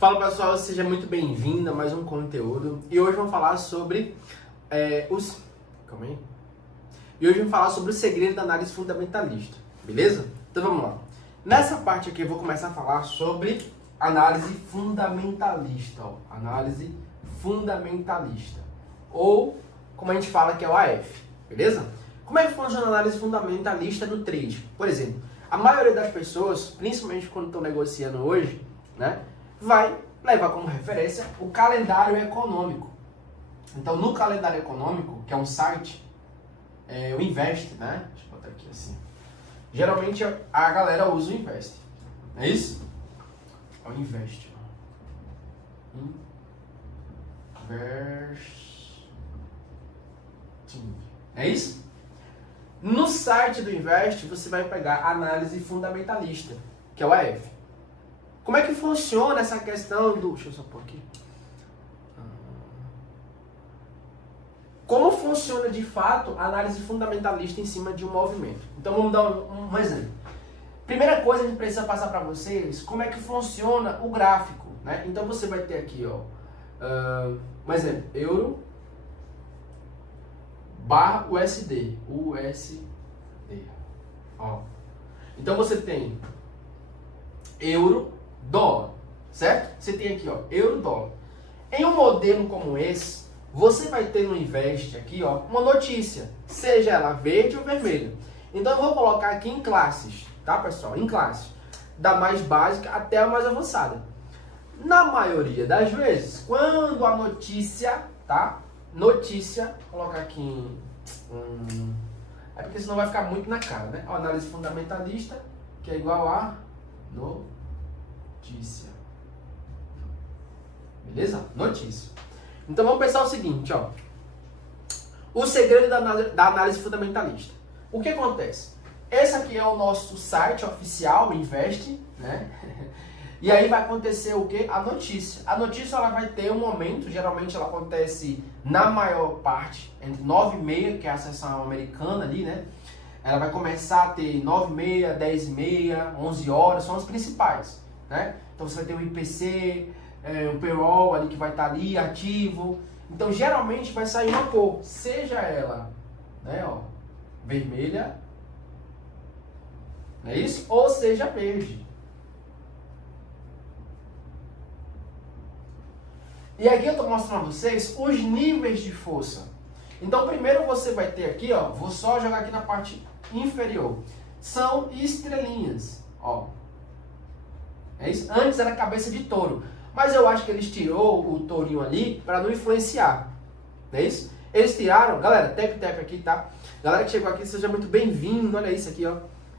Fala pessoal, seja muito bem-vindo a mais um conteúdo. E hoje vamos falar sobre o segredo da análise fundamentalista, beleza? Então vamos lá. Nessa parte aqui eu vou começar a falar sobre análise fundamentalista, análise fundamentalista, ou como a gente fala que é o AF, beleza? Como é que funciona a análise fundamentalista no trade? Por exemplo, a maioria das pessoas, principalmente quando estão negociando hoje, né, vai levar como referência o calendário econômico. Então, no calendário econômico, que é um site, o Invest, né? Deixa eu botar aqui assim. Geralmente a galera usa o Invest. É isso? É o Invest. É isso? No site do Invest, você vai pegar a análise fundamentalista, que é o AF. Como é que funciona essa questão do... Deixa eu só pôr aqui. Como funciona de fato a análise fundamentalista em cima de um movimento? Então vamos dar um exemplo. Primeira coisa, a gente precisa passar para vocês como é que funciona o gráfico, né? Então você vai ter aqui, ó, um exemplo, euro barra USD. Ó. Então você tem euro, dólar, certo? Você tem aqui, ó, euro, dólar. Em um modelo como esse, você vai ter no Invest aqui, ó, uma notícia, seja ela verde ou vermelha. Então eu vou colocar aqui em classes, tá, pessoal? Em classes, da mais básica até a mais avançada. Na maioria das vezes, quando a notícia, tá? Notícia, vou colocar aqui em... é porque senão vai ficar muito na cara, né? A análise fundamentalista, que é igual a notícia. Beleza? Notícia. Então vamos pensar o seguinte, ó. O segredo da análise fundamentalista. O que acontece? Esse aqui é o nosso site oficial, o Invest, né? E aí vai acontecer o quê? A notícia. A notícia ela vai ter um momento, geralmente ela acontece na maior parte, entre 9 e meia, que é a sessão americana ali, né? Ela vai começar a ter 9 e meia, 10 e meia, 11 horas, são as principais, né? Então você vai ter o IPC, um payroll ali que vai estar ali ativo. Então geralmente vai sair uma cor, seja ela, né, ó, vermelha, não é isso? Ou seja verde. E aqui eu estou mostrando a vocês os níveis de força. Então primeiro você vai ter aqui, ó, vou só jogar aqui na parte inferior. São estrelinhas, ó. É isso? Antes era cabeça de touro. Mas eu acho que eles tirou o tourinho ali para não influenciar. Não é isso? Eles tiraram, galera, tap aqui, tá? Galera que chegou aqui, seja muito bem-vindo. Olha isso aqui, ó.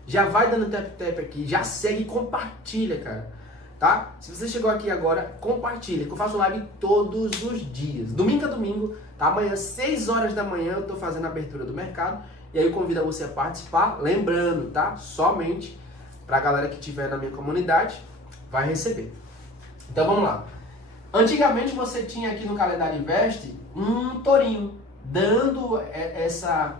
Já vai dando tap aqui, já segue e compartilha, cara. Tá? Se você chegou aqui agora, compartilha, que eu faço live todos os dias. Domingo a domingo, tá? Amanhã, 6 horas da manhã, eu tô fazendo a abertura do mercado. E aí eu convido você a participar. Lembrando, tá? Somente pra galera que estiver na minha comunidade, vai receber. Então vamos lá. Antigamente você tinha aqui no calendário Invest um tourinho, dando essa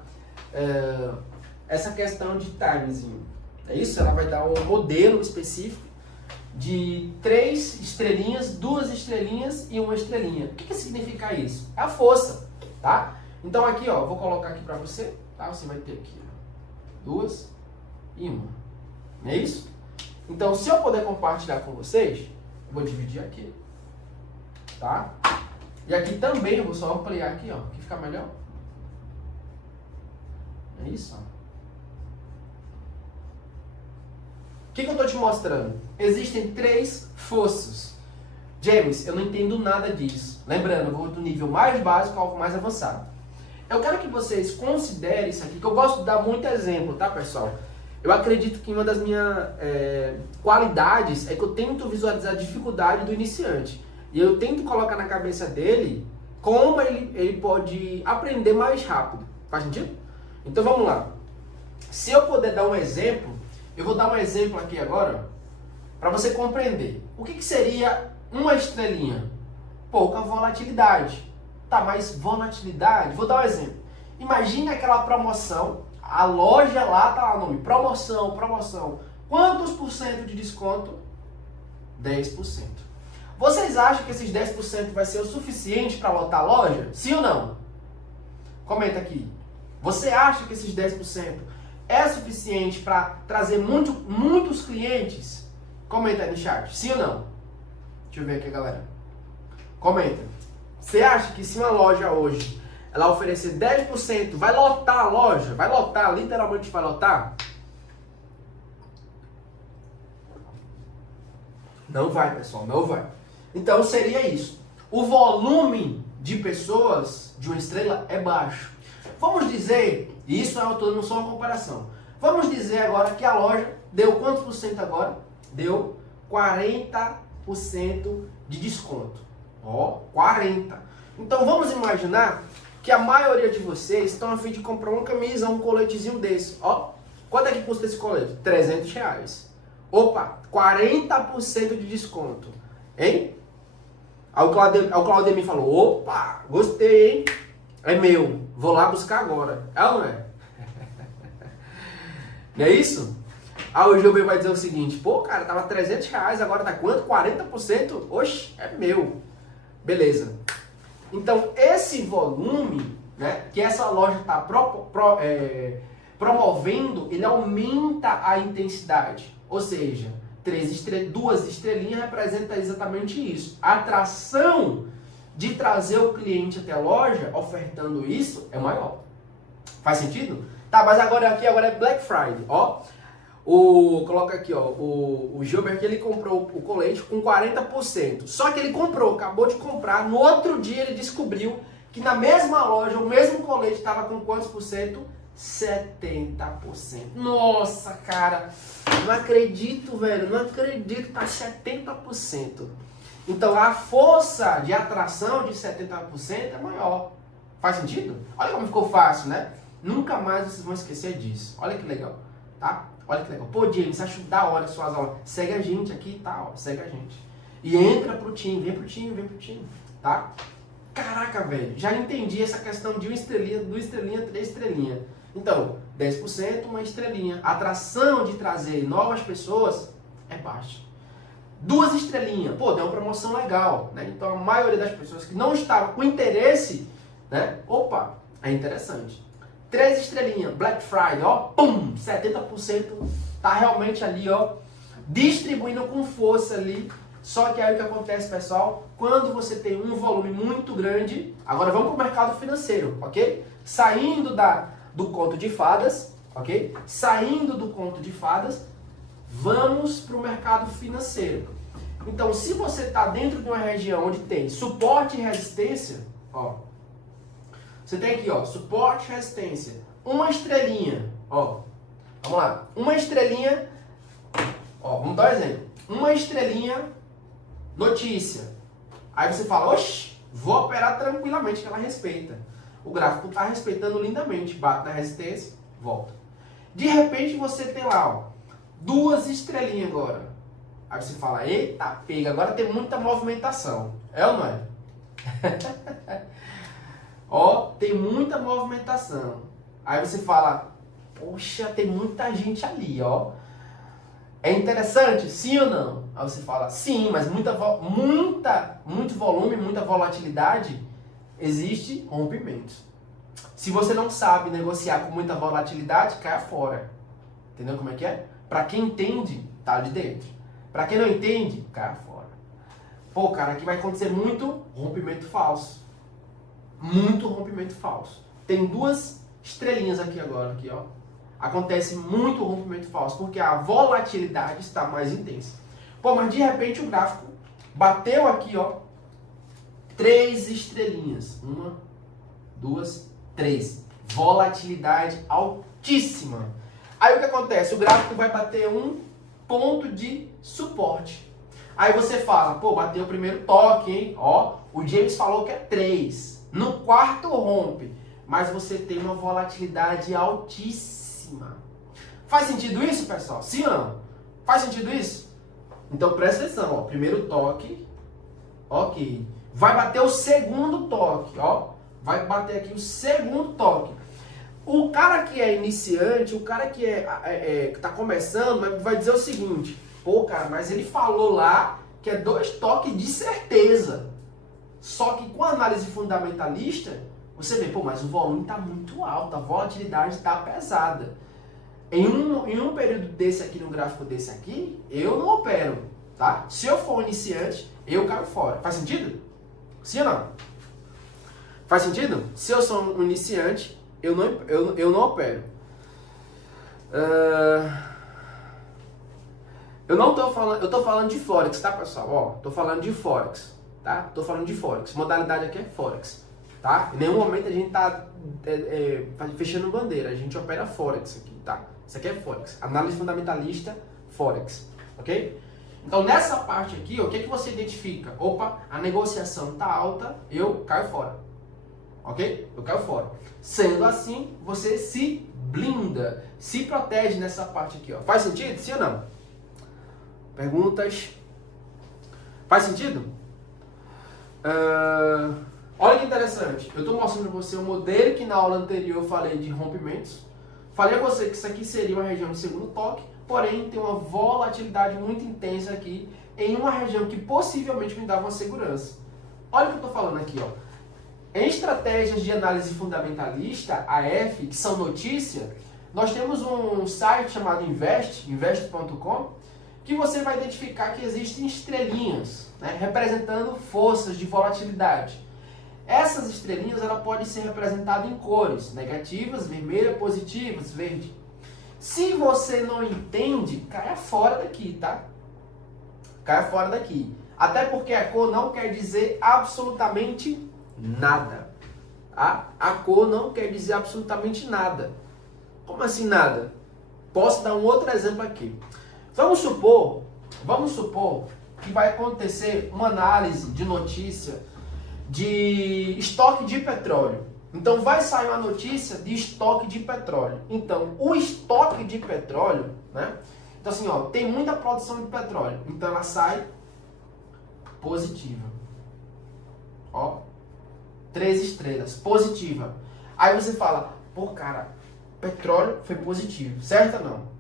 questão de timezinho. É isso? Ela vai dar um modelo específico de 3 estrelinhas, 2 estrelinhas e 1 estrelinha. O que significa isso? É a força, tá? Então aqui, ó, vou colocar aqui pra você, tá? Você vai ter aqui 2 e 1. Não é isso? Então, se eu puder compartilhar com vocês, eu vou dividir aqui, tá? E aqui também eu vou só ampliar aqui, ó, que fica melhor. É isso, ó. O que eu estou te mostrando? Existem 3 forças. James, eu não entendo nada disso. Lembrando, eu vou do nível mais básico ao mais avançado. Eu quero que vocês considerem isso aqui, que eu gosto de dar muito exemplo, tá, pessoal? Eu acredito que uma das minhas qualidades é que eu tento visualizar a dificuldade do iniciante. E eu tento colocar na cabeça dele como ele pode aprender mais rápido. Faz sentido? Então vamos lá. Se eu puder dar um exemplo, eu vou dar um exemplo aqui agora para você compreender. O que seria uma estrelinha? Pouca volatilidade. Tá, mas volatilidade? Vou dar um exemplo. Imagine aquela promoção, a loja lá tá lá no nome, promoção. Quantos por cento de desconto? 10%. Você Vocês acham que esses 10% vai ser o suficiente para lotar a loja? Sim ou não? Comenta aqui. Você acha que esses 10% é suficiente para trazer muitos clientes? Comenta aí no chat. Sim ou não? Deixa eu ver aqui, galera. Comenta. Você acha que se uma loja hoje ela oferecer 10%, vai lotar a loja? Vai lotar, literalmente vai lotar? Não vai, pessoal, não vai. Então seria isso. O volume de pessoas de uma estrela é baixo. Vamos dizer, isso eu estou dando só uma comparação. Vamos dizer agora que a loja deu quantos por cento agora? Deu 40% de desconto. Ó, 40%. Então vamos imaginar que a maioria de vocês estão a fim de comprar uma camisa, um coletezinho desse. Ó, quanto é que custa esse colete? R$300. Opa, 40% de desconto. Hein? Aí o Claudemir falou, opa, gostei, hein? É meu, vou lá buscar agora. É ou não é? Não é isso? Aí o Gilber vai dizer o seguinte, pô, cara, tava R$300, agora tá quanto? 40%? Oxe, é meu. Beleza. Então, esse volume, né, que essa loja está promovendo, ele aumenta a intensidade. Ou seja, 2 estrelinhas representa exatamente isso. A atração de trazer o cliente até a loja, ofertando isso, é maior. Faz sentido? Tá, mas agora é Black Friday, ó. Coloca aqui, ó, o Gilbert, ele comprou o colete com 40%. Só que ele acabou de comprar, no outro dia ele descobriu que na mesma loja, o mesmo colete estava com quantos por cento? 70%. Nossa, cara, não acredito, velho, não acredito, tá 70%. Então a força de atração de 70% é maior. Faz sentido? Olha como ficou fácil, né? Nunca mais vocês vão esquecer disso. Olha que legal, tá? Olha que legal. Pô, James, acho da hora as suas aulas. Segue a gente aqui e tal, segue a gente. E entra pro time, vem pro time, tá? Caraca, velho, já entendi essa questão de 1 estrelinha, 2 estrelinhas, 3 estrelinhas. Então, 10%, 1 estrelinha. A atração de trazer novas pessoas é baixa. 2 estrelinhas, pô, deu uma promoção legal, né? Então a maioria das pessoas que não estavam com interesse, né? Opa, é interessante. 3 estrelinhas, Black Friday, ó, pum, 70% tá realmente ali, ó, distribuindo com força ali. Só que aí o que acontece, pessoal, quando você tem um volume muito grande, agora vamos para o mercado financeiro, ok? Saindo do conto de fadas, ok? Saindo do conto de fadas, vamos para o mercado financeiro. Então, se você está dentro de uma região onde tem suporte e resistência, ó, você tem aqui, ó, suporte e resistência, 1 estrelinha, ó, vamos lá, 1 estrelinha, ó, vamos dar um exemplo, 1 estrelinha, notícia. Aí você fala, oxe, vou operar tranquilamente, que ela respeita. O gráfico está respeitando lindamente, bate na resistência, volta. De repente você tem lá, ó, 2 estrelinhas agora. Aí você fala, eita, pega, agora tem muita movimentação. É ou não é? Ó, tem muita movimentação. Aí você fala, poxa, tem muita gente ali, ó. É interessante? Sim ou não? Aí você fala, sim, mas muito volume, muita volatilidade, existe rompimento. Se você não sabe negociar com muita volatilidade, caia fora. Entendeu como é que é? Para quem entende, tá de dentro. Para quem não entende, caia fora. Pô, cara, aqui vai acontecer muito rompimento falso. Muito rompimento falso. Tem 2 estrelinhas aqui agora, aqui, ó. Acontece muito rompimento falso, porque a volatilidade está mais intensa. Pô, mas de repente o gráfico bateu aqui, ó, 3 estrelinhas. 1, 2, 3. Volatilidade altíssima. Aí o que acontece? O gráfico vai bater um ponto de suporte. Aí você fala, pô, bateu o primeiro toque, hein? Ó, o James falou que é 3. No quarto rompe. Mas você tem uma volatilidade altíssima. Faz sentido isso, pessoal? Sim ou não? Faz sentido isso? Então presta atenção, ó. Primeiro toque, ok. Vai bater o segundo toque, ó. Vai bater aqui o segundo toque. O cara que é iniciante, o cara que que tá começando, vai dizer o seguinte, pô, cara, mas ele falou lá que é 2 toques de certeiro. análise fundamentalista, você vê, pô, mas o volume está muito alto, a volatilidade está pesada. Em um período desse aqui, num gráfico desse aqui, eu não opero, tá? Se eu for um iniciante, eu caio fora. Faz sentido? Sim ou não? Faz sentido? Se eu sou um iniciante, eu não opero. Eu tô falando de Forex, tá, pessoal? Ó, tô falando de Forex, tá? Tô falando de Forex. Modalidade aqui é Forex, tá? Em nenhum momento a gente tá fechando bandeira, a gente opera Forex aqui, tá? Isso aqui é Forex. Análise fundamentalista, Forex, ok? Então, nessa parte aqui, o que você identifica? Opa, a negociação tá alta, eu caio fora, ok? Eu caio fora. Sendo assim, você se blinda, se protege nessa parte aqui, ó. Faz sentido? Sim ou não? Perguntas? Faz sentido? Olha que interessante. Eu estou mostrando para você o modelo que na aula anterior eu falei de rompimentos. Falei a você que isso aqui seria uma região de segundo toque, porém tem uma volatilidade muito intensa aqui em uma região que possivelmente me dava uma segurança. Olha o que eu estou falando aqui, ó. Em estratégias de análise fundamentalista, AF, que são notícia, nós temos um site chamado invest.com, que você vai identificar que existem estrelinhas, né, representando forças de volatilidade. Essas estrelinhas ela pode ser representada em cores, negativas, vermelha, positivas, verde. Se você não entende, caia fora daqui, tá? Caia fora daqui. Até porque a cor não quer dizer absolutamente nada. Tá? A cor não quer dizer absolutamente nada. Como assim nada? Posso dar um outro exemplo aqui. Vamos supor que vai acontecer uma análise de notícia de estoque de petróleo. Então vai sair uma notícia de estoque de petróleo. Então o estoque de petróleo, né? Então assim, ó, tem muita produção de petróleo. Então ela sai positiva. Ó, 3 estrelas, positiva. Aí você fala, pô, cara, petróleo foi positivo, certo ou não?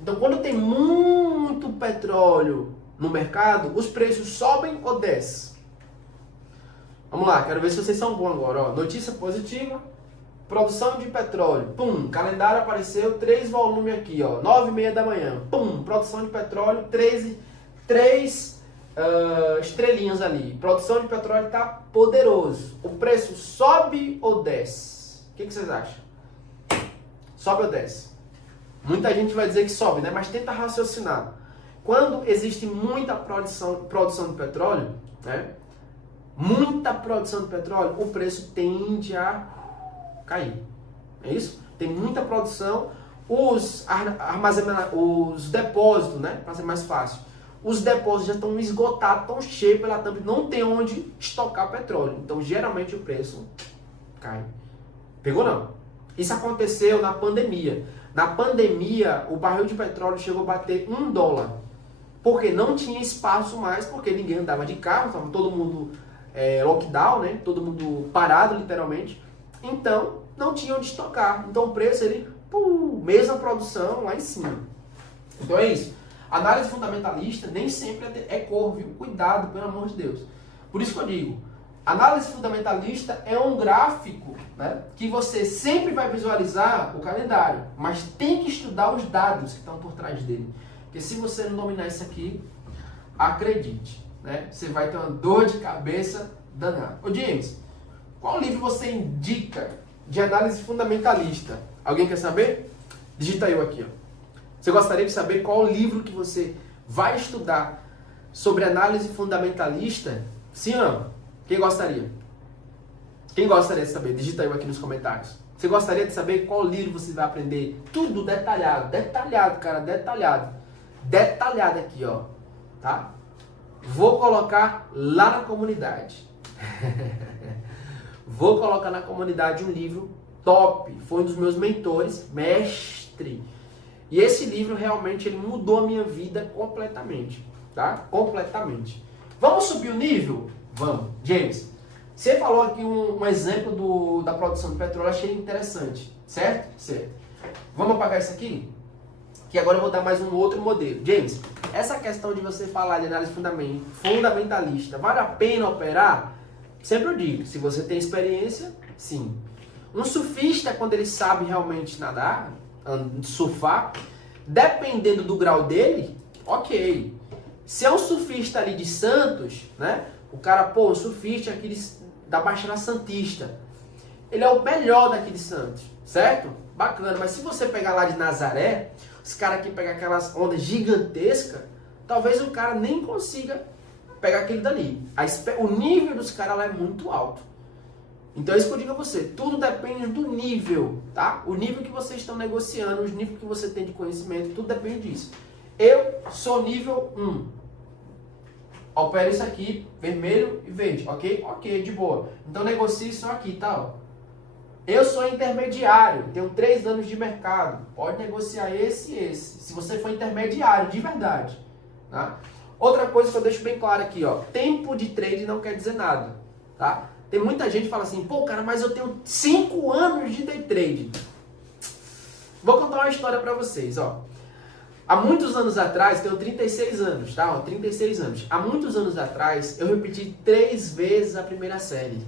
Então, quando tem muito petróleo no mercado, os preços sobem ou descem? Vamos lá, quero ver se vocês são bons agora. Ó, notícia positiva, produção de petróleo. Pum, calendário apareceu, 3 volumes aqui, ó, 9h30 da manhã. Pum, produção de petróleo, 3 estrelinhas ali. Produção de petróleo está poderoso. O preço sobe ou desce? O que vocês acham? Sobe ou desce? Muita gente vai dizer que sobe, né? Mas tenta raciocinar. Quando existe muita produção de petróleo, né? Muita produção de petróleo, o preço tende a cair. É isso? Tem muita produção, os depósitos, né? Para ser mais fácil. Os depósitos já estão esgotados, estão cheios pela tampa, não tem onde estocar petróleo. Então, geralmente, o preço cai. Pegou não? Isso aconteceu na pandemia. Na pandemia, o barril de petróleo chegou a bater $1. Porque não tinha espaço mais, porque ninguém andava de carro, estava todo mundo lockdown, né? Todo mundo parado, literalmente. Então, não tinha onde estocar. Então, o preço, mesma produção lá em cima. Então, é isso. Análise fundamentalista nem sempre é cor, viu? Cuidado, pelo amor de Deus. Por isso que eu digo, análise fundamentalista é um gráfico, né, que você sempre vai visualizar o calendário, mas tem que estudar os dados que estão por trás dele. Porque se você não dominar isso aqui, acredite, né, você vai ter uma dor de cabeça danada. Ô James, qual livro você indica de análise fundamentalista? Alguém quer saber? Digita eu aqui, ó. Você gostaria de saber qual livro que você vai estudar sobre análise fundamentalista? Sim ou não? Quem gostaria? Quem gostaria de saber? Digita aí aqui nos comentários. Você gostaria de saber qual livro você vai aprender? Tudo detalhado. Detalhado, cara. Detalhado. Detalhado aqui, ó. Tá? Vou colocar lá na comunidade. Vou colocar na comunidade um livro top. Foi um dos meus mentores, mestre. E esse livro realmente ele mudou a minha vida completamente. Tá? Completamente. Vamos subir o nível? Vamos. James, você falou aqui um exemplo da produção de petróleo, achei interessante, certo? Certo. Vamos apagar isso aqui? Que agora eu vou dar mais um outro modelo. James, essa questão de você falar de análise fundamentalista, vale a pena operar? sempre eu digo, se você tem experiência, sim. Um surfista, quando ele sabe realmente nadar, surfar, dependendo do grau dele, ok. Se é um surfista ali de Santos, né? O cara, pô, o surfista aqui da Baixada Santista, ele é o melhor daqui de Santos, certo? Bacana, mas se você pegar lá de Nazaré, os caras que pegam aquelas ondas gigantescas, talvez o cara nem consiga pegar aquele dali. O nível dos caras lá é muito alto. Então é isso que eu digo a você, tudo depende do nível, tá? O nível que vocês estão negociando, os níveis que você tem de conhecimento, tudo depende disso. Eu sou nível 1. Opero isso aqui, vermelho e verde, ok? Ok, de boa. Então negocie isso aqui, tá? Eu sou intermediário, tenho 3 anos de mercado. Pode negociar esse e esse, se você for intermediário, de verdade. Tá? Outra coisa que eu deixo bem claro aqui, ó. Tempo de trade não quer dizer nada, tá? Tem muita gente que fala assim, pô, cara, mas eu tenho 5 anos de day trade. Vou contar uma história pra vocês, ó. Há muitos anos atrás, tenho 36 anos, tá? Ó, 36 anos. Há muitos anos atrás, eu repeti 3 vezes a primeira série.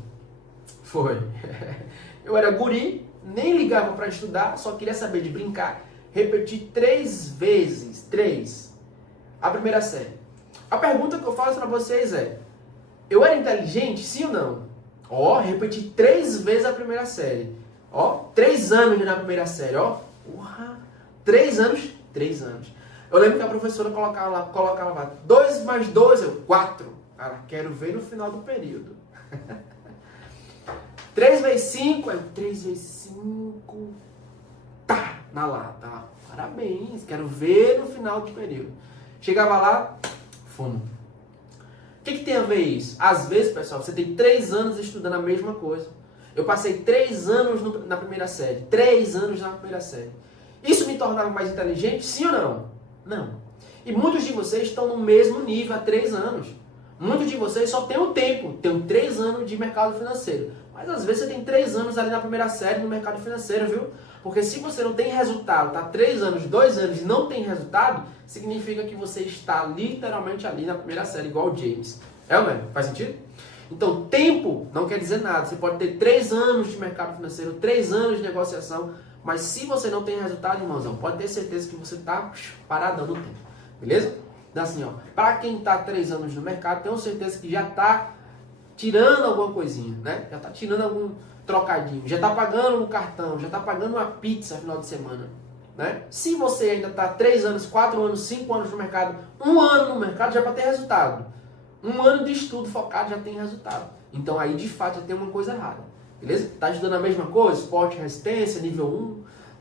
Foi. Eu era guri, nem ligava pra estudar, só queria saber de brincar. Repeti 3 vezes, 3, a primeira série. A pergunta que eu faço pra vocês é, eu era inteligente, sim ou não? Ó, repeti 3 vezes a primeira série. Ó, 3 anos na primeira série, ó. Porra, 3 anos, 3 anos. Eu lembro que a professora colocava lá 2 mais 2, 4. Cara, quero ver no final do período. 3 vezes 5, 3 vezes 5, tá, na lata. Parabéns, quero ver no final do período. Chegava lá, fumo. O que tem a ver isso? Às vezes, pessoal, você tem 3 anos estudando a mesma coisa. Eu passei 3 anos na primeira série. 3 anos na primeira série. Isso me tornava mais inteligente? Sim ou não? Não. E muitos de vocês estão no mesmo nível há 3 anos. Muitos de vocês só têm um tempo. Tem 3 anos de mercado financeiro. Mas às vezes você tem 3 anos ali na primeira série no mercado financeiro, viu? Porque se você não tem resultado, tá 3 anos, 2 anos e não tem resultado, significa que você está literalmente ali na primeira série, igual o James. É ou não é? Faz sentido? Então, tempo não quer dizer nada. Você pode ter 3 anos de mercado financeiro, 3 anos de negociação, mas se você não tem resultado, irmãozão, pode ter certeza que você está paradão no tempo. Beleza? Então assim, ó, para quem está 3 anos no mercado, tenho certeza que já está tirando alguma coisinha, né? Já está tirando algum trocadinho, já está pagando um cartão, já está pagando uma pizza no final de semana, né? Se você ainda está 3 anos, 4 anos, 5 anos no mercado, 1 ano no mercado, já para ter resultado. 1 ano de estudo focado já tem resultado. Então aí de fato já tem uma coisa errada. Beleza? Está estudando a mesma coisa? Esporte, resistência, nível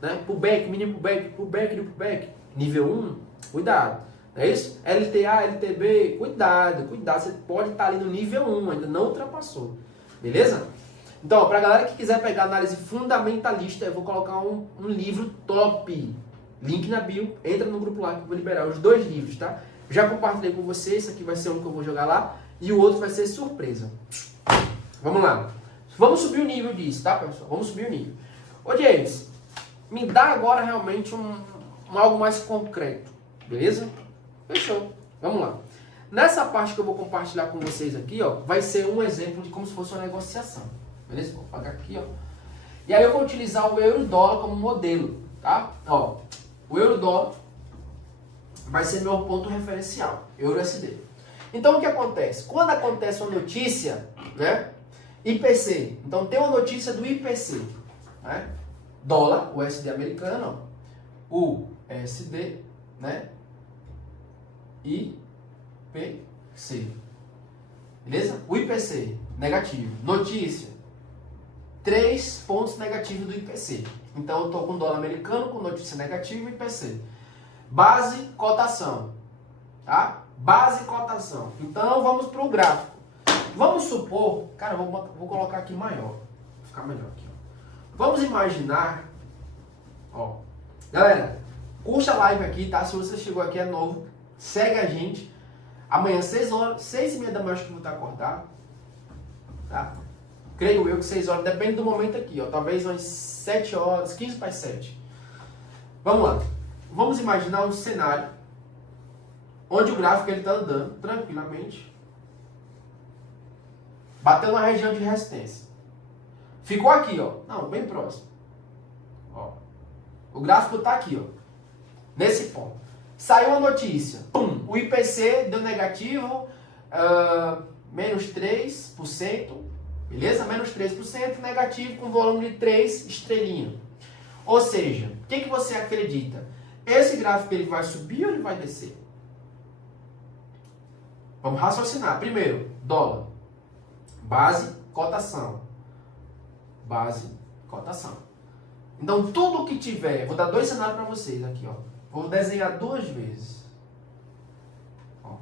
1, né? Pullback, mini pullback, pullback, nível 1, cuidado. Não é isso? LTA, LTB, cuidado, cuidado. Você pode estar ali no nível 1, ainda não ultrapassou. Beleza? Então, para a galera que quiser pegar análise fundamentalista, eu vou colocar um livro top. Link na bio, entra no grupo lá que eu vou liberar os 2 livros, tá? Já compartilhei com vocês, esse aqui vai ser um que eu vou jogar lá e o outro vai ser surpresa. Vamos lá. Vamos subir o nível disso, tá, pessoal? Vamos subir o nível. Ô, James, me dá agora realmente algo mais concreto, beleza? Fechou. Vamos lá. Nessa parte que eu vou compartilhar com vocês aqui, ó, vai ser um exemplo de como se fosse uma negociação. Beleza? Vou pagar aqui, ó. E aí eu vou utilizar o euro-dólar como modelo, tá? Ó, o euro-dólar vai ser meu ponto referencial, euro-USD. Então o que acontece? Quando acontece uma notícia, né? IPC. Então tem uma notícia do IPC, né? Dólar, o USD americano, ó, USD, né? IPC. Beleza? O IPC, negativo. Notícia, 3 pontos negativos do IPC. Então eu estou com dólar americano, com notícia negativa e IPC. Base, cotação. Tá? Base, cotação. Então vamos para o gráfico. Vamos supor, cara, vou colocar aqui maior. Vou ficar melhor aqui. Ó. Vamos imaginar, ó. Galera, curta a live aqui, tá? Se você chegou aqui é novo, segue a gente. Amanhã, 6 horas, 6h30 da manhã que eu vou estar acordado. Tá? Creio eu que 6 horas, depende do momento aqui, ó. Talvez umas 7 horas, 15 para as 7. Vamos lá. Vamos imaginar um cenário onde o gráfico está andando tranquilamente. Bateu na região de resistência. Ficou aqui, ó. Não, bem próximo. Ó. O gráfico está aqui, ó. Nesse ponto. Saiu a notícia. Pum, o IPC deu negativo, menos 3%. Beleza? Menos 3%, negativo com volume de 3 estrelinhas. Ou seja, o que você acredita? Esse gráfico ele vai subir ou ele vai descer? Vamos raciocinar. Primeiro, dólar. Base, cotação. Base, cotação. Então, tudo que tiver... Vou dar dois cenários para vocês aqui, ó. Vou desenhar duas vezes. Ó.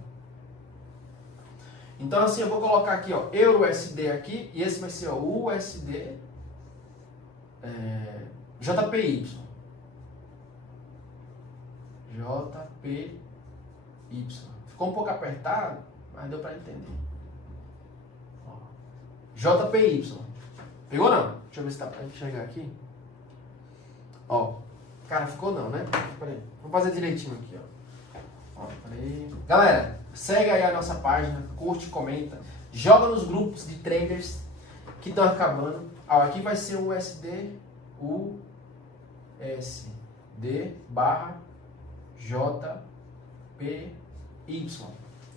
Então, assim, eu vou colocar aqui, ó, Euro-USD aqui. E esse vai ser, ó, USD... JPY. JPY. Ficou um pouco apertado, mas deu para entender. Ó. JPY. Pegou não? Deixa eu ver se dá para enxergar aqui. Ó. Cara, ficou não, né? Peraí. Vamos fazer direitinho aqui, ó. Peraí. Galera, segue aí a nossa página, curte, comenta, joga nos grupos de traders que estão acabando. Ó, aqui vai ser o USD barra JPY,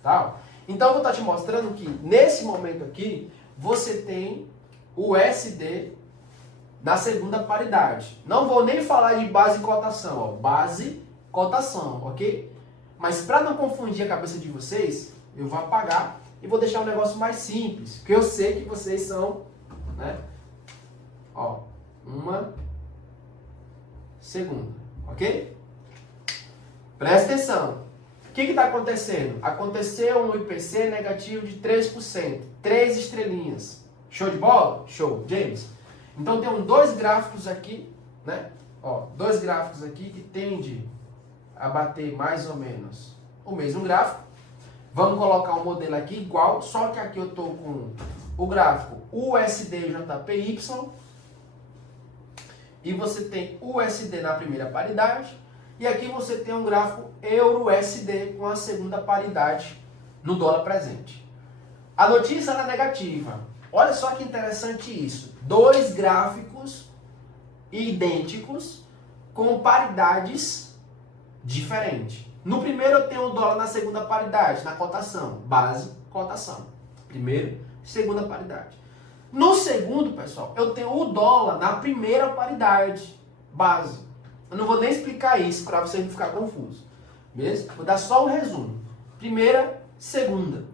tá? Então eu vou estar te mostrando que nesse momento aqui você tem o USD na segunda paridade. Não vou nem falar de base e cotação, ó, base, cotação, ok? Mas para não confundir a cabeça de vocês, eu vou apagar e vou deixar um negócio mais simples, porque eu sei que vocês são, né? Ó, uma segunda, ok? Presta atenção. O que está acontecendo? Aconteceu um IPC negativo de 3%, 3 estrelinhas. Show de bola? Show, James. Então tem dois gráficos aqui, né? Ó, dois gráficos aqui que tendem a bater mais ou menos o mesmo gráfico. Vamos colocar um modelo aqui igual, só que aqui eu estou com o gráfico USD-JPY e você tem USD na primeira paridade e aqui você tem um gráfico Euro-USD com a segunda paridade no dólar presente. A notícia era negativa. Olha só que interessante isso. Dois gráficos idênticos com paridades diferentes. No primeiro eu tenho o dólar na segunda paridade, na cotação. Base, cotação. Primeiro, segunda paridade. No segundo, pessoal, eu tenho o dólar na primeira paridade. Base. Eu não vou nem explicar isso para vocês não ficar confusos. Beleza? Vou dar só um resumo. Primeira, segunda.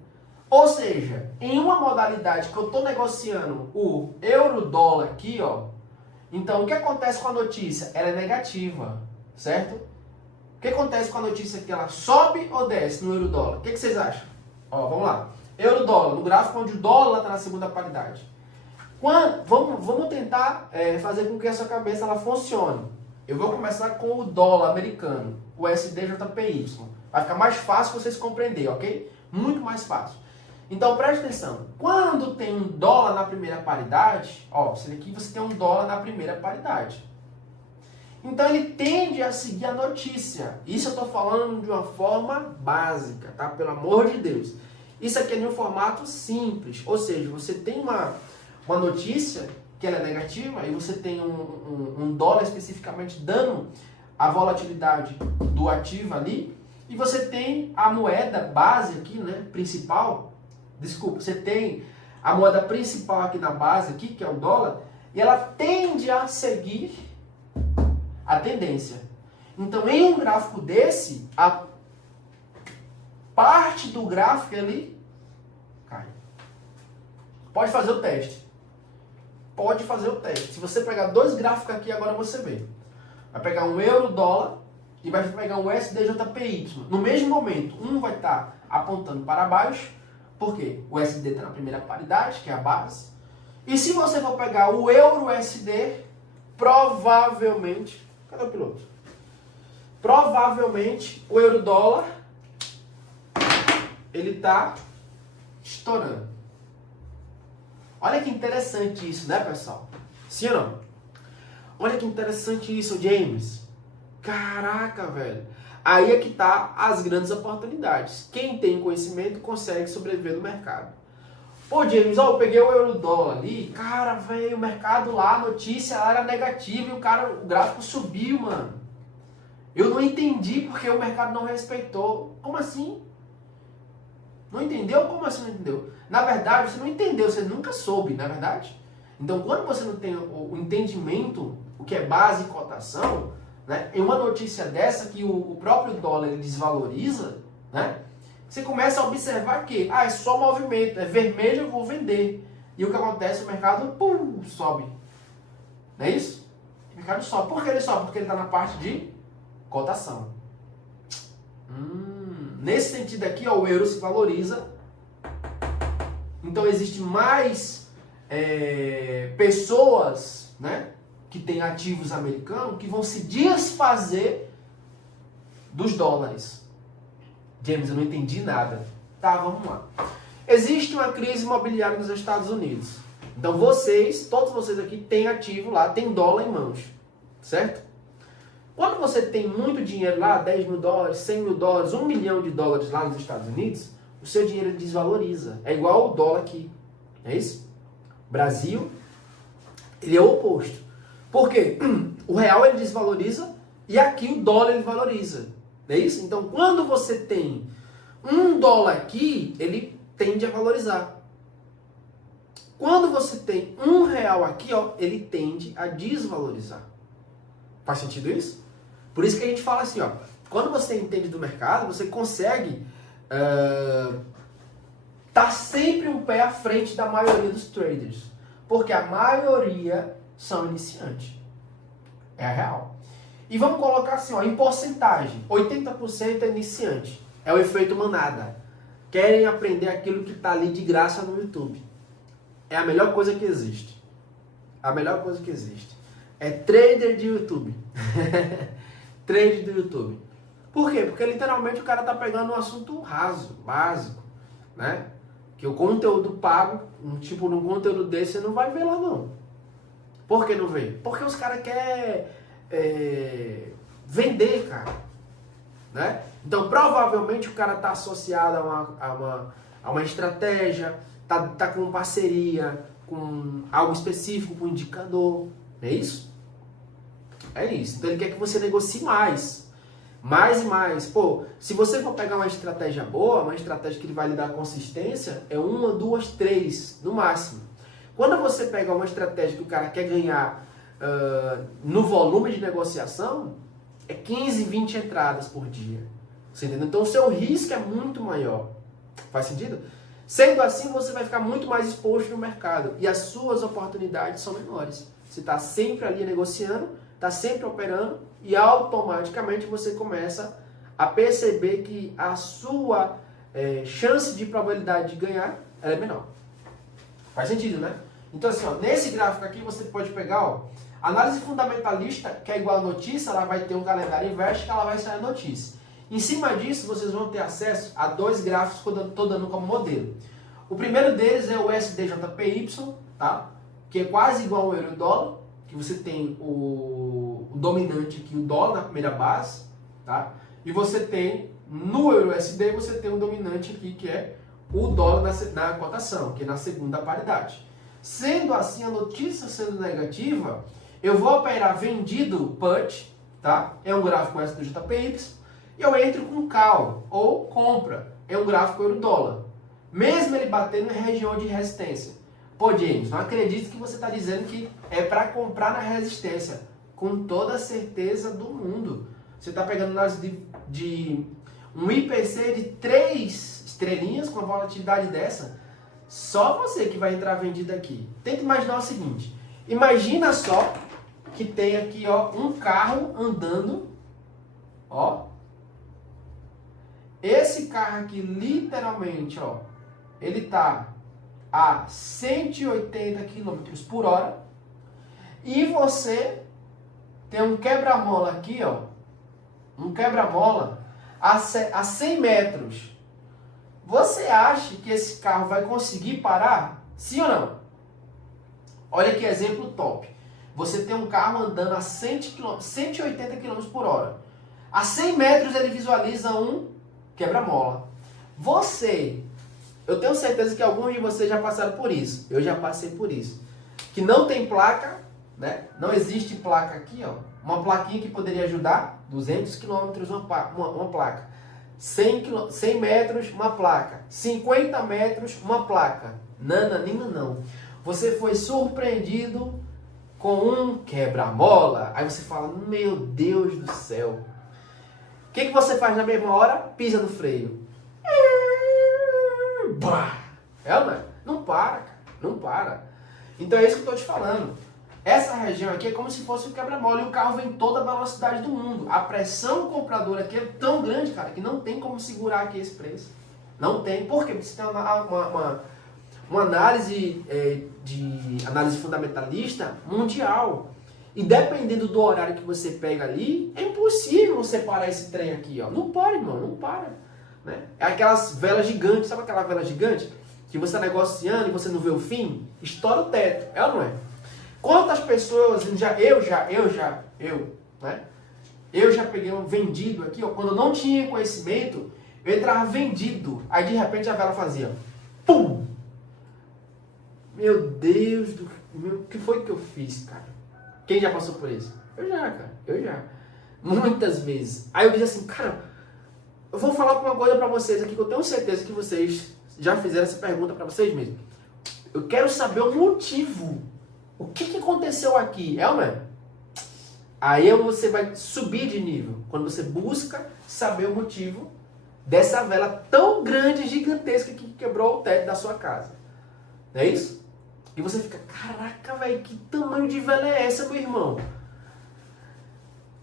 Ou seja, em uma modalidade que eu estou negociando o euro-dólar aqui, ó. Então, o que acontece com a notícia? Ela é negativa, certo? O que acontece com a notícia aqui? Ela sobe ou desce no euro-dólar? O que vocês acham? Ó, vamos lá. Euro-dólar, no gráfico onde o dólar está na segunda paridade. Vamos tentar fazer com que a sua cabeça ela funcione. Eu vou começar com o dólar americano, o USD-JPY. Vai ficar mais fácil vocês compreenderem, ok? Muito mais fácil. Então, preste atenção. Quando tem um dólar na primeira paridade, ó, aqui você tem um dólar na primeira paridade. Então, ele tende a seguir a notícia. Isso eu estou falando de uma forma básica, tá? Pelo amor de Deus. Isso aqui é de um formato simples. Ou seja, você tem uma notícia que ela é negativa e você tem um dólar especificamente dando a volatilidade do ativo ali. E você tem a moeda base aqui, né? Principal. Desculpa, você tem a moeda principal aqui na base, aqui, que é o dólar, e ela tende a seguir a tendência. Então, em um gráfico desse, a parte do gráfico ali cai. Pode fazer o teste. Pode fazer o teste. Se você pegar dois gráficos aqui, agora você vê. Vai pegar um euro-dólar e vai pegar um USD-JPY. No mesmo momento, um vai estar apontando para baixo. Por quê? O USD está na primeira paridade, que é a base. E se você for pegar o euro-USD, provavelmente... Cadê o piloto? Provavelmente o euro-dólar ele está estourando. Olha que interessante isso, né, pessoal? Sim ou não? Olha que interessante isso, James. Caraca, velho. Aí é que tá as grandes oportunidades. Quem tem conhecimento consegue sobreviver no mercado. Pô, James, ó, eu peguei o euro-dólar ali, cara, velho, o mercado lá, a notícia lá era negativa e o gráfico subiu, mano. Eu não entendi porque o mercado não respeitou. Como assim? Não entendeu? Como assim não entendeu? Na verdade, você não entendeu, você nunca soube, na verdade. Então, quando você não tem o entendimento, o que é base e cotação, né, em uma notícia dessa que o próprio dólar ele desvaloriza, né, você começa a observar que é só movimento, é vermelho, eu vou vender. E o que acontece? O mercado, pum, sobe. Não é isso? O mercado sobe. Por que ele sobe? Porque ele está na parte de cotação. Nesse sentido aqui, ó, o euro se valoriza. Então, existe mais pessoas, né, que têm ativos americanos que vão se desfazer dos dólares. James, eu não entendi nada. Tá, vamos lá. Existe uma crise imobiliária nos Estados Unidos. Então todos vocês aqui têm ativo lá, tem dólar em mãos. Certo? Quando você tem muito dinheiro lá, 10 mil dólares, 100 mil dólares, 1 milhão de dólares lá nos Estados Unidos, o seu dinheiro desvaloriza. É igual o dólar aqui. É isso? Brasil, ele é o oposto. Por quê? O real ele desvaloriza e aqui o dólar ele valoriza. Não é isso? Então, quando você tem $1 aqui, ele tende a valorizar. Quando você tem R$1 aqui, ó, ele tende a desvalorizar. Faz sentido isso? Por isso que a gente fala assim, ó, quando você entende do mercado, você consegue tá sempre um pé à frente da maioria dos traders. Porque a maioria são iniciantes. É a real. E vamos colocar assim, ó, em porcentagem, 80% é iniciante. É o efeito manada. Querem aprender aquilo que está ali de graça no YouTube. É a melhor coisa que existe. A melhor coisa que existe. É trader de YouTube. Trader do YouTube. Por quê? Porque literalmente o cara tá pegando um assunto raso, básico, né? Que o conteúdo pago, tipo, num conteúdo desse, você não vai ver lá não. Por que não vê? Porque os caras querem vender, cara. Né? Então, provavelmente o cara tá associado a uma estratégia, tá com parceria, com algo específico, com um indicador. É isso? É isso. Então ele quer que você negocie mais. Mais e mais. Pô, se você for pegar uma estratégia boa, uma estratégia que ele vai lhe dar consistência, é 1, 2, 3, no máximo. Quando você pega uma estratégia que o cara quer ganhar no volume de negociação, é 15, 20 entradas por dia. Você entendeu? Então o seu risco é muito maior. Faz sentido? Sendo assim, você vai ficar muito mais exposto no mercado e as suas oportunidades são menores. Você está sempre ali negociando, está sempre operando e automaticamente você começa a perceber que a sua chance de probabilidade de ganhar ela é menor. Faz sentido, né? Então assim, ó, nesse gráfico aqui você pode pegar, ó, análise fundamentalista, que é igual a notícia, ela vai ter um calendário inverso que ela vai sair a notícia. Em cima disso, vocês vão ter acesso a 2 gráficos que eu estou dando como modelo. O primeiro deles é o USDJPY, tá? Que é quase igual ao euro-dólar, que você tem o dominante aqui, o dólar na primeira base, tá? E você tem, no euro-USD, você tem o dominante aqui, que é o dólar na cotação, que é na segunda paridade. Sendo assim, a notícia sendo negativa, eu vou operar vendido put, tá? É um gráfico USDJPY, e eu entro com call, ou compra, é um gráfico euro-dólar. Mesmo ele batendo em região de resistência. Pô, James, não acredito que você está dizendo que é para comprar na resistência. Com toda a certeza do mundo. Você está pegando de um IPC de 3 estrelinhas com a volatilidade dessa. Só você que vai entrar vendido aqui. Tenta imaginar o seguinte. Imagina só que tem aqui, ó, um carro andando, ó. Esse carro aqui, literalmente, ó, ele tá a 180 km por hora e você tem um quebra-mola aqui, ó, um quebra-mola a 100 metros. Você acha que esse carro vai conseguir parar? Sim ou não? Olha que exemplo top. Você tem um carro andando a 180 km por hora. A 100 metros ele visualiza um quebra-mola. Você eu tenho certeza que alguns de vocês já passaram por isso. Eu já passei por isso. Que não tem placa, né? Não existe placa aqui, ó. Uma plaquinha que poderia ajudar, 200 quilômetros uma placa. 100 metros, uma placa. 50 metros, uma placa. Nananina, não. Você foi surpreendido com um quebra-mola. Aí você fala, meu Deus do céu. O que você faz na mesma hora? Pisa no freio. É, não é? Não para, cara. Não para. Então é isso que eu estou te falando. Essa região aqui é como se fosse um quebra-mola e o carro vem toda a velocidade do mundo. A pressão compradora aqui é tão grande, cara, que não tem como segurar aqui esse preço. Não tem. Por quê? Porque você tem uma análise de análise fundamentalista mundial. E dependendo do horário que você pega ali, é impossível você parar esse trem aqui, ó. Não para, irmão, não para. Né? É aquelas velas gigantes, sabe aquela vela gigante? Que você está negociando e você não vê o fim? Estoura o teto, é ou não é? Quantas pessoas, eu já peguei um vendido aqui, ó, quando eu não tinha conhecimento, eu entrava vendido, aí de repente a vela fazia pum! Meu Deus, o que foi que eu fiz, cara? Quem já passou por isso? Eu já, cara, eu já. Muitas vezes. Aí eu disse assim, cara, eu vou falar uma coisa pra vocês aqui, que eu tenho certeza que vocês já fizeram essa pergunta pra vocês mesmos. Eu quero saber o motivo. O que aconteceu aqui? É ou não é? Aí você vai subir de nível. Quando você busca saber o motivo dessa vela tão grande, gigantesca, que quebrou o teto da sua casa. Não é isso? E você fica, caraca, velho, que tamanho de vela é essa, meu irmão?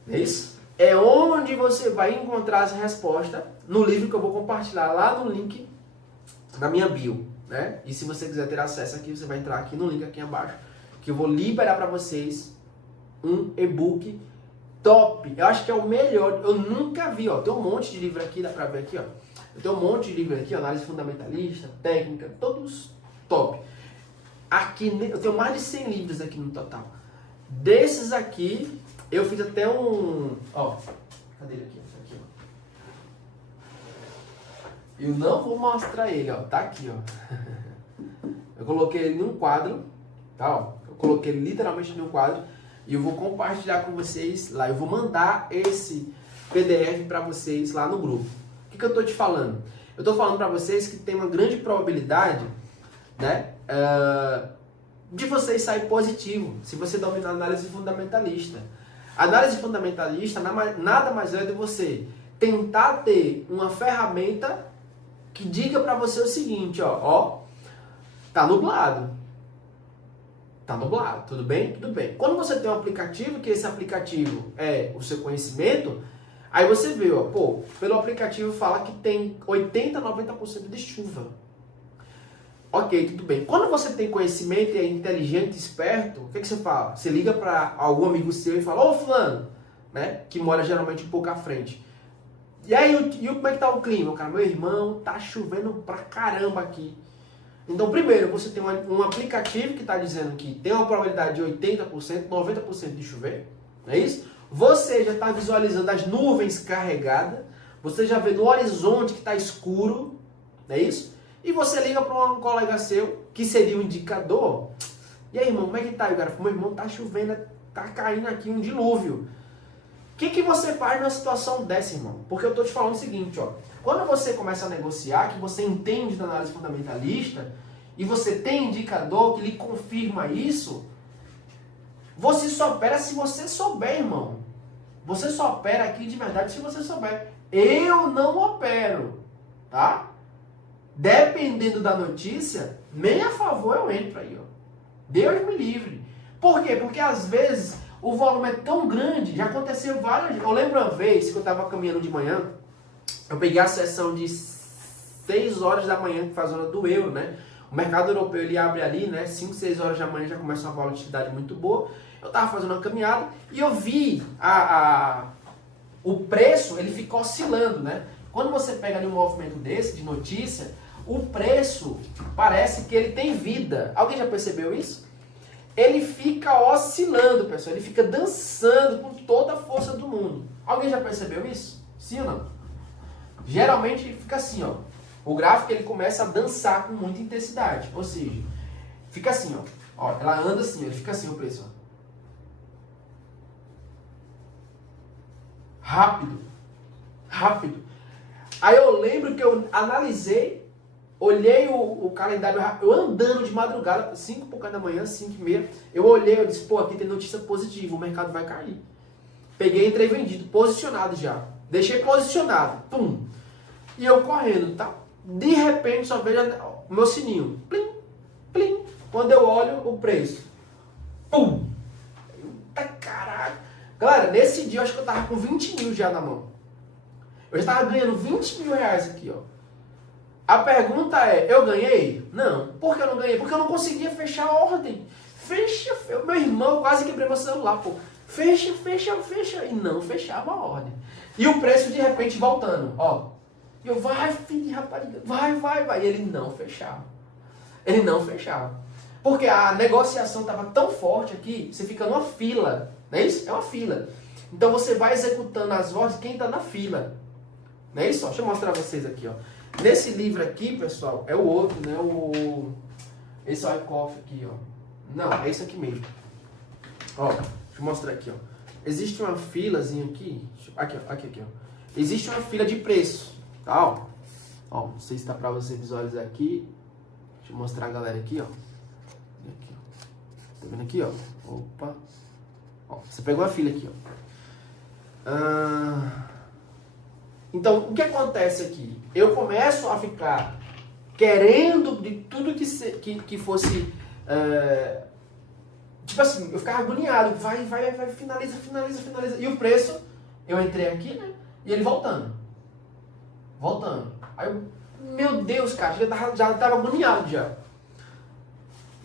É isso? É onde você vai encontrar essa resposta no livro que eu vou compartilhar lá no link da minha bio, né? E se você quiser ter acesso aqui, você vai entrar aqui no link aqui abaixo, que eu vou liberar para vocês um e-book top. Eu acho que é o melhor. Eu nunca vi, ó. Tem um monte de livro aqui, dá pra ver aqui, ó. Eu tenho um monte de livro aqui, análise fundamentalista, técnica, todos top. Aqui, eu tenho mais de 100 livros aqui no total. Desses aqui, eu fiz até um... Ó, cadê ele aqui? Aqui, ó. Eu não vou mostrar ele, ó. Tá aqui, ó. Eu coloquei ele num quadro, tá, ó. Eu coloquei ele literalmente num quadro e eu vou compartilhar com vocês lá. Eu vou mandar esse PDF para vocês lá no grupo. O que eu tô te falando? Eu tô falando para vocês que tem uma grande probabilidade, né, de vocês sair positivo se você dominar a análise fundamentalista. A análise fundamentalista nada mais é do que você tentar ter uma ferramenta que diga para você o seguinte, ó, tá nublado. Tá nublado, tudo bem? Tudo bem. Quando você tem um aplicativo, que esse aplicativo é o seu conhecimento, aí você vê, ó, pô, pelo aplicativo fala que tem 80, 90% de chuva. Ok, tudo bem. Quando você tem conhecimento e é inteligente, esperto, o que você fala? Você liga para algum amigo seu e fala, ô fulano, né, que mora geralmente um pouco à frente. E aí, como é que tá o clima? Cara, meu irmão, tá chovendo pra caramba aqui. Então, primeiro, você tem um aplicativo que está dizendo que tem uma probabilidade de 80%, 90% de chover, não é isso? Você já está visualizando as nuvens carregadas, você já vê no horizonte que está escuro, não é isso? E você liga para um colega seu, que seria um indicador. E aí, irmão, como é que tá? E o cara fala, meu irmão, tá chovendo, tá caindo aqui um dilúvio. O que você faz numa situação dessa, irmão? Porque eu estou te falando o seguinte, ó. Quando você começa a negociar, que você entende da análise fundamentalista, e você tem indicador que lhe confirma isso, você só opera se você souber, irmão. Você só opera aqui de verdade se você souber. Eu não opero, tá? Dependendo da notícia, nem a favor eu entro aí, ó. Deus me livre. Por quê? Porque às vezes o volume é tão grande, já aconteceu várias... Eu lembro uma vez que eu estava caminhando de manhã, eu peguei a sessão de 6 horas da manhã, que faz a hora do euro, né? O mercado europeu, ele abre ali, né? 5, 6 horas da manhã já começa uma volatilidade muito boa. Eu estava fazendo uma caminhada e eu vi o preço, ele fica oscilando, né? Quando você pega ali um movimento desse, de notícia, o preço parece que ele tem vida. Alguém já percebeu isso? Ele fica oscilando, pessoal. Ele fica dançando com toda a força do mundo. Alguém já percebeu isso? Sim ou não? Geralmente fica assim, ó. O gráfico ele começa a dançar com muita intensidade, ou seja, fica assim, ó, ela anda assim, ele fica assim o preço, ó. Rápido, rápido. Aí eu lembro que eu analisei, olhei o calendário, eu andando de madrugada, 5 por causa da manhã, 5h30, eu olhei, eu disse, pô, aqui tem notícia positiva, o mercado vai cair. Peguei, entrei vendido, posicionado já. Deixei posicionado, pum. E eu correndo, tá? De repente só vejo o meu sininho, plim, plim. Quando eu olho o preço, pum. Eita caralho. Galera, nesse dia eu acho que eu tava com 20 mil já na mão. Eu já tava ganhando 20 mil reais aqui, ó. A pergunta é, eu ganhei? Não. Por que eu não ganhei? Porque eu não conseguia fechar a ordem. Fecha, meu irmão, quase quebrei meu celular, pô. Fecha, fecha, fecha. E não fechava a ordem. E o preço de repente voltando, ó. E eu, vai, filho de rapariga, vai, vai, vai. E ele não fechava. Ele não fechava. Porque a negociação estava tão forte aqui, você fica numa fila. Não é isso? É uma fila. Então você vai executando as ordens quem está na fila. Não é isso? Deixa eu mostrar pra vocês aqui, ó. Nesse livro aqui, pessoal, é o outro, né? Esse Wyckoff aqui, ó. Não, é esse aqui mesmo. Ó, deixa eu mostrar aqui, ó. Existe uma filazinha aqui. Aqui, ó. Aqui, ó. Existe uma fila de preço, tá? Ó, não sei se tá pra você visualizar aqui. Deixa eu mostrar a galera aqui, ó. Aqui, ó. Tá vendo aqui, ó? Opa. Ó, você pegou a fila aqui, ó. Então, o que acontece aqui? Eu começo a ficar querendo de tudo que fosse... tipo assim, eu ficava agoniado. Vai, vai, vai, finaliza, finaliza, finaliza. E o preço, eu entrei aqui, né? E ele voltando. Voltando. Aí eu, meu Deus, cara, já tava agoniado já.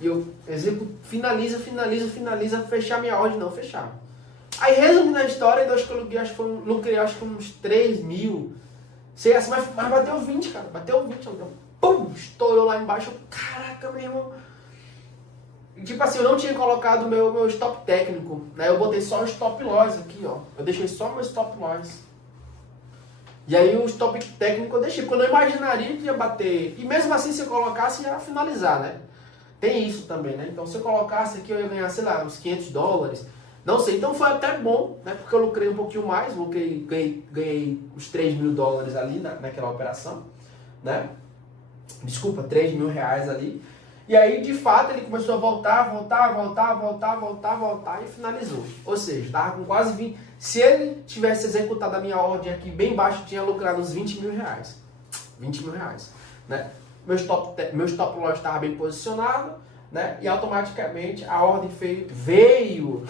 E eu executo, finaliza, finaliza, finaliza, fechar minha ordem, não fechava. Aí, resumindo a história, eu acho que eu lucrei acho que uns 3 mil. Sei assim, mas bateu 20, cara. Bateu 20. Pum! Estourou lá embaixo. Caraca, meu irmão. Tipo assim, eu não tinha colocado meu stop técnico. Né? Eu botei só o stop loss aqui, ó. Eu deixei só meu stop loss. E aí o stop técnico eu deixei. Porque eu não imaginaria que ia bater. E mesmo assim, se eu colocasse, ia finalizar, né? Tem isso também, né? Então, se eu colocasse aqui, eu ia ganhar, sei lá, uns $500. Não sei, então foi até bom, né? Porque eu lucrei um pouquinho mais, ganhei uns 3 mil dólares ali naquela operação, né? Desculpa, 3 mil reais ali. E aí, de fato, ele começou a voltar e finalizou. Ou seja, estava com quase 20. Se ele tivesse executado a minha ordem aqui bem baixo, tinha lucrado uns 20 mil reais. 20 mil reais, né? Meu stop loss estava bem posicionado, né? E automaticamente a ordem veio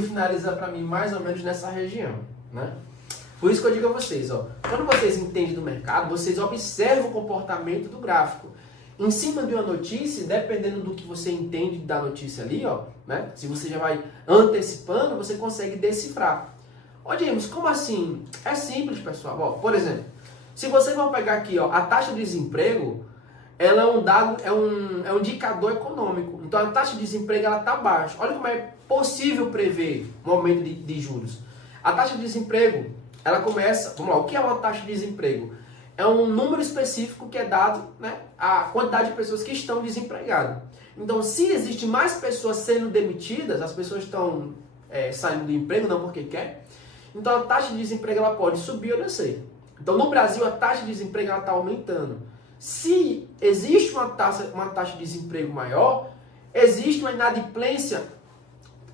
finalizar para mim mais ou menos nessa região, né? Por isso que eu digo a vocês, ó, quando vocês entendem do mercado, vocês observam o comportamento do gráfico. Em cima de uma notícia, dependendo do que você entende da notícia ali, ó, né? Se você já vai antecipando, você consegue decifrar. Ó, James, como assim? É simples, pessoal. Ó, por exemplo, se vocês vão pegar aqui, ó, a taxa de desemprego, ela é um dado, é um indicador econômico. Então a taxa de desemprego ela está baixa. Olha como é possível prever o aumento de juros. A taxa de desemprego, ela começa... Vamos lá, o que é uma taxa de desemprego? É um número específico que é dado, né, a quantidade de pessoas que estão desempregadas. Então, se existe mais pessoas sendo demitidas, as pessoas estão saindo do emprego, não porque quer, então a taxa de desemprego ela pode subir ou descer. Então, no Brasil, a taxa de desemprego está aumentando. Se existe uma taxa de desemprego maior, existe uma inadimplência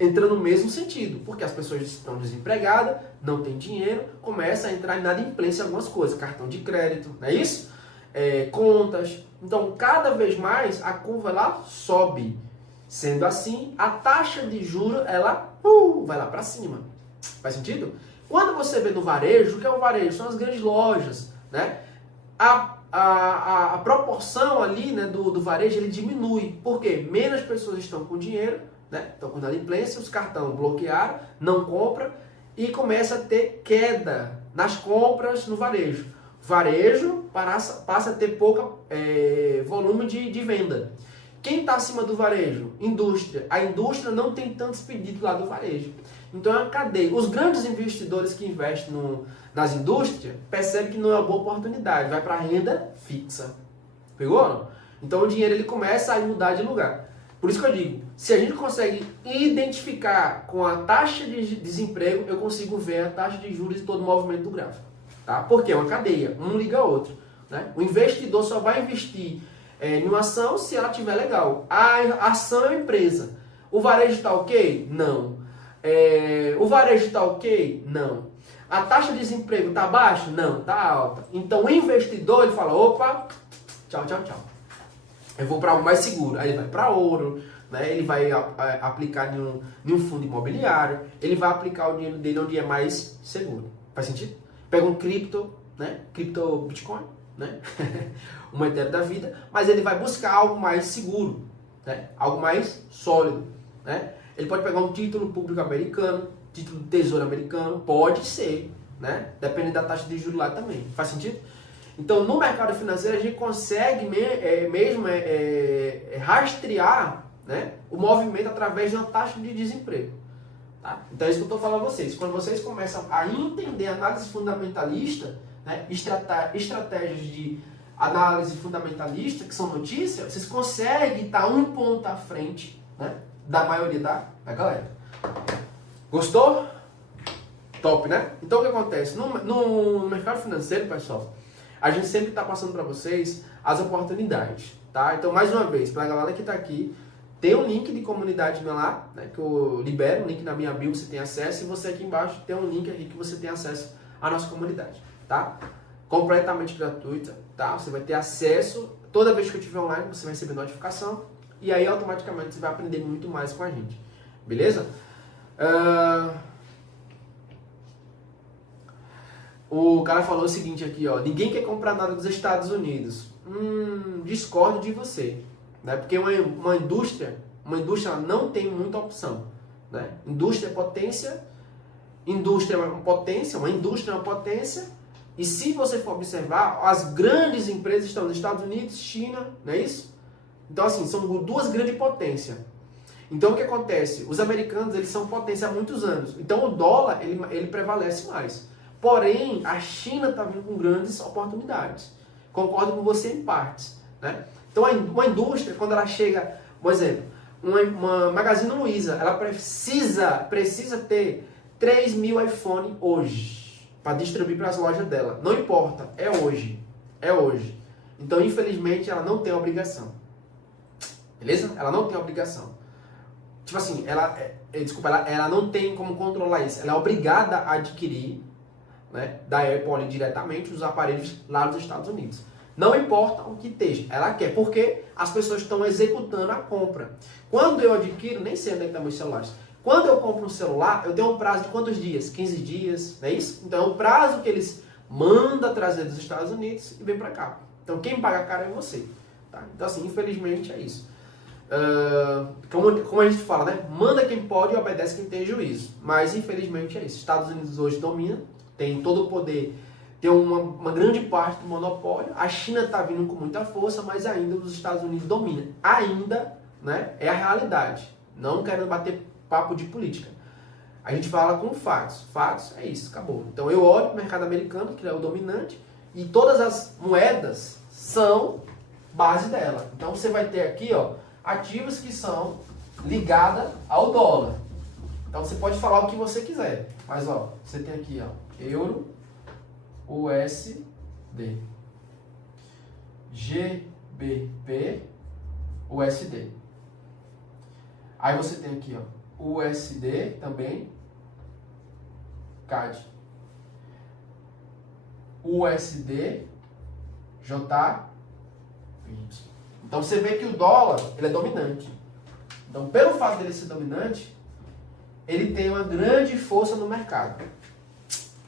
entrando no mesmo sentido, porque as pessoas estão desempregadas, não têm dinheiro, começa a entrar em inadimplência algumas coisas, cartão de crédito, não é isso? Contas. Então, cada vez mais a curva ela sobe. Sendo assim, a taxa de juros ela vai lá para cima. Faz sentido? Quando você vê no varejo, o que é o varejo? São as grandes lojas, né? A proporção ali, né, do varejo ele diminui. Por quê? Menos pessoas estão com dinheiro, né? Estão com inadimplência, os cartões bloquearam, não compra e começa a ter queda nas compras no varejo. Varejo passa a ter pouco volume de venda. Quem está acima do varejo? Indústria. A indústria não tem tantos pedidos lá do varejo. Então é uma cadeia. Os grandes investidores que investem nas indústrias percebem que não é uma boa oportunidade, vai para a renda fixa. Pegou? Não? Então o dinheiro ele começa a mudar de lugar. Por isso que eu digo, se a gente consegue identificar com a taxa de desemprego, eu consigo ver a taxa de juros e todo o movimento do gráfico. Tá? Porque é uma cadeia, um liga ao outro. Né? O investidor só vai investir em uma ação se ela estiver legal. A ação é uma empresa. O varejo está ok? Não. O varejo está ok? Não. A taxa de desemprego está baixa? Não, está alta. Então o investidor ele fala, opa, tchau, tchau, tchau. Eu vou para algo mais seguro. Aí ele vai para ouro, né? Ele vai aplicar em um fundo imobiliário, ele vai aplicar o dinheiro dele onde é mais seguro. Faz sentido? Pega um cripto, né? Cripto Bitcoin, né? Um Ethereum da vida, mas ele vai buscar algo mais seguro, né? Algo mais sólido, né? Ele pode pegar um título público americano, título do Tesouro americano, pode ser, né? Depende da taxa de juros lá também. Faz sentido? Então, no mercado financeiro, a gente consegue rastrear, né, o movimento através de uma taxa de desemprego. Tá? Então, é isso que eu estou falando a vocês. Quando vocês começam a entender análise fundamentalista, né, estratégias de análise fundamentalista, que são notícias, vocês conseguem estar um ponto à frente, né, da maioria da galera. Gostou? Top, né? Então, o que acontece? No mercado financeiro, pessoal, a gente sempre está passando para vocês as oportunidades, tá? Então, mais uma vez, para a galera que está aqui, tem um link de comunidade meu lá, né, que eu libero, um link na minha bio, você tem acesso, e você aqui embaixo tem um link aqui que você tem acesso à nossa comunidade, tá? Completamente gratuita, tá? Você vai ter acesso, toda vez que eu estiver online, você vai receber notificação, e aí automaticamente você vai aprender muito mais com a gente, beleza? O cara falou o seguinte aqui, ó, ninguém quer comprar nada dos Estados Unidos. Discordo de você, né? Porque uma indústria não tem muita opção, né? Indústria é potência, uma indústria é uma potência, e se você for observar, as grandes empresas estão nos Estados Unidos, China, não é isso? Então assim, são duas grandes potências. Então o que acontece? Os americanos, eles são potência há muitos anos, então o dólar, ele prevalece mais. Porém, a China está vindo com grandes oportunidades. Concordo com você em partes, né? Então, uma indústria, quando ela chega, por exemplo, uma Magazine Luiza, ela precisa ter 3 mil iPhone hoje para distribuir para as lojas dela. Não importa, é hoje. É hoje. Então, infelizmente, ela não tem obrigação. Beleza? Ela não tem obrigação. Tipo assim, ela não tem como controlar isso. Ela é obrigada a adquirir, né, da Apple diretamente os aparelhos lá dos Estados Unidos. Não importa o que esteja, ela quer, porque as pessoas estão executando a compra. Quando eu adquiro, nem sei onde estão meus celulares, quando eu compro um celular, eu tenho um prazo de quantos dias? 15 dias, não é isso? Então é o prazo que eles mandam trazer dos Estados Unidos e vem para cá. Então quem paga caro é você. Tá? Então assim, infelizmente é isso. Como a gente fala, né? Manda quem pode e obedece quem tem juízo. Mas infelizmente é isso. Estados Unidos hoje domina, tem todo o poder, tem uma grande parte do monopólio. A China está vindo com muita força, mas ainda os Estados Unidos dominam. Ainda, né, é a realidade. Não quero bater papo de política. A gente fala com fatos. Fatos é isso, acabou. Então eu olho para o mercado americano, que é o dominante, e todas as moedas são base dela. Então você vai ter aqui, ó, ativos que são ligados ao dólar. Então você pode falar o que você quiser. Mas ó, você tem aqui, ó, euro, USD, GBP, USD. Aí você tem aqui, ó, USD também, CAD, USD, JPY. Então você vê que o dólar, ele é dominante. Então, pelo fato dele ser dominante, ele tem uma grande força no mercado.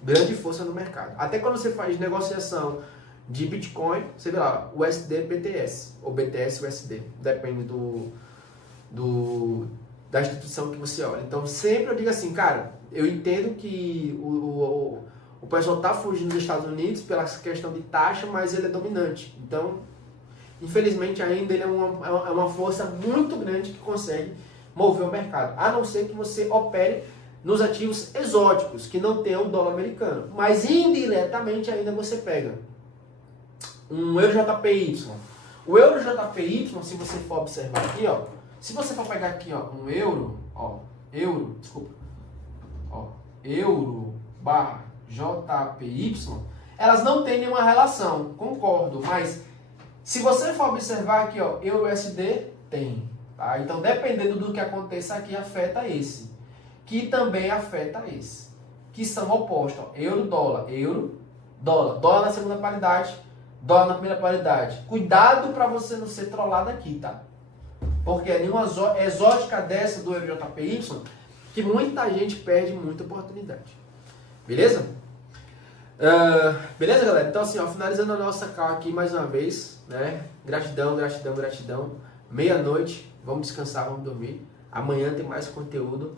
Grande força no mercado. Até quando você faz negociação de Bitcoin, você vê lá, USD BTS, ou BTS USD, depende da instituição que você olha. Então, sempre eu digo assim, cara, eu entendo que o pessoal está fugindo dos Estados Unidos pela questão de taxa, mas ele é dominante. Então, infelizmente, ainda ele é uma força muito grande que consegue mover o mercado. A não ser que você opere nos ativos exóticos, que não tem o dólar americano. Mas indiretamente ainda você pega um EURJPY. O EURJPY, se você for observar aqui, ó, se você for pegar aqui, ó, um euro, ó, euro barra JPY, elas não têm nenhuma relação, concordo, mas se você for observar aqui, ó, EURUSD tem, tá? Então, dependendo do que aconteça aqui, afeta esse, que também afeta esse, que são opostos, ó, euro, dólar, dólar na segunda paridade, dólar na primeira paridade. Cuidado para você não ser trollado aqui, tá? Porque é nenhuma exótica dessa do EURJPY que muita gente perde muita oportunidade. Beleza? Beleza, galera? Então, assim, ó, finalizando a nossa call aqui mais uma vez, né? Gratidão, gratidão, gratidão. Meia-noite, vamos descansar, vamos dormir. Amanhã tem mais conteúdo.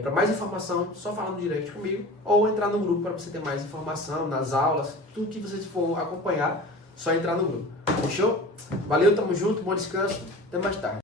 Para mais informação, só falar no direct comigo ou entrar no grupo para você ter mais informação nas aulas, tudo que você for acompanhar, só entrar no grupo. Fechou? Valeu, tamo junto, bom descanso, até mais tarde.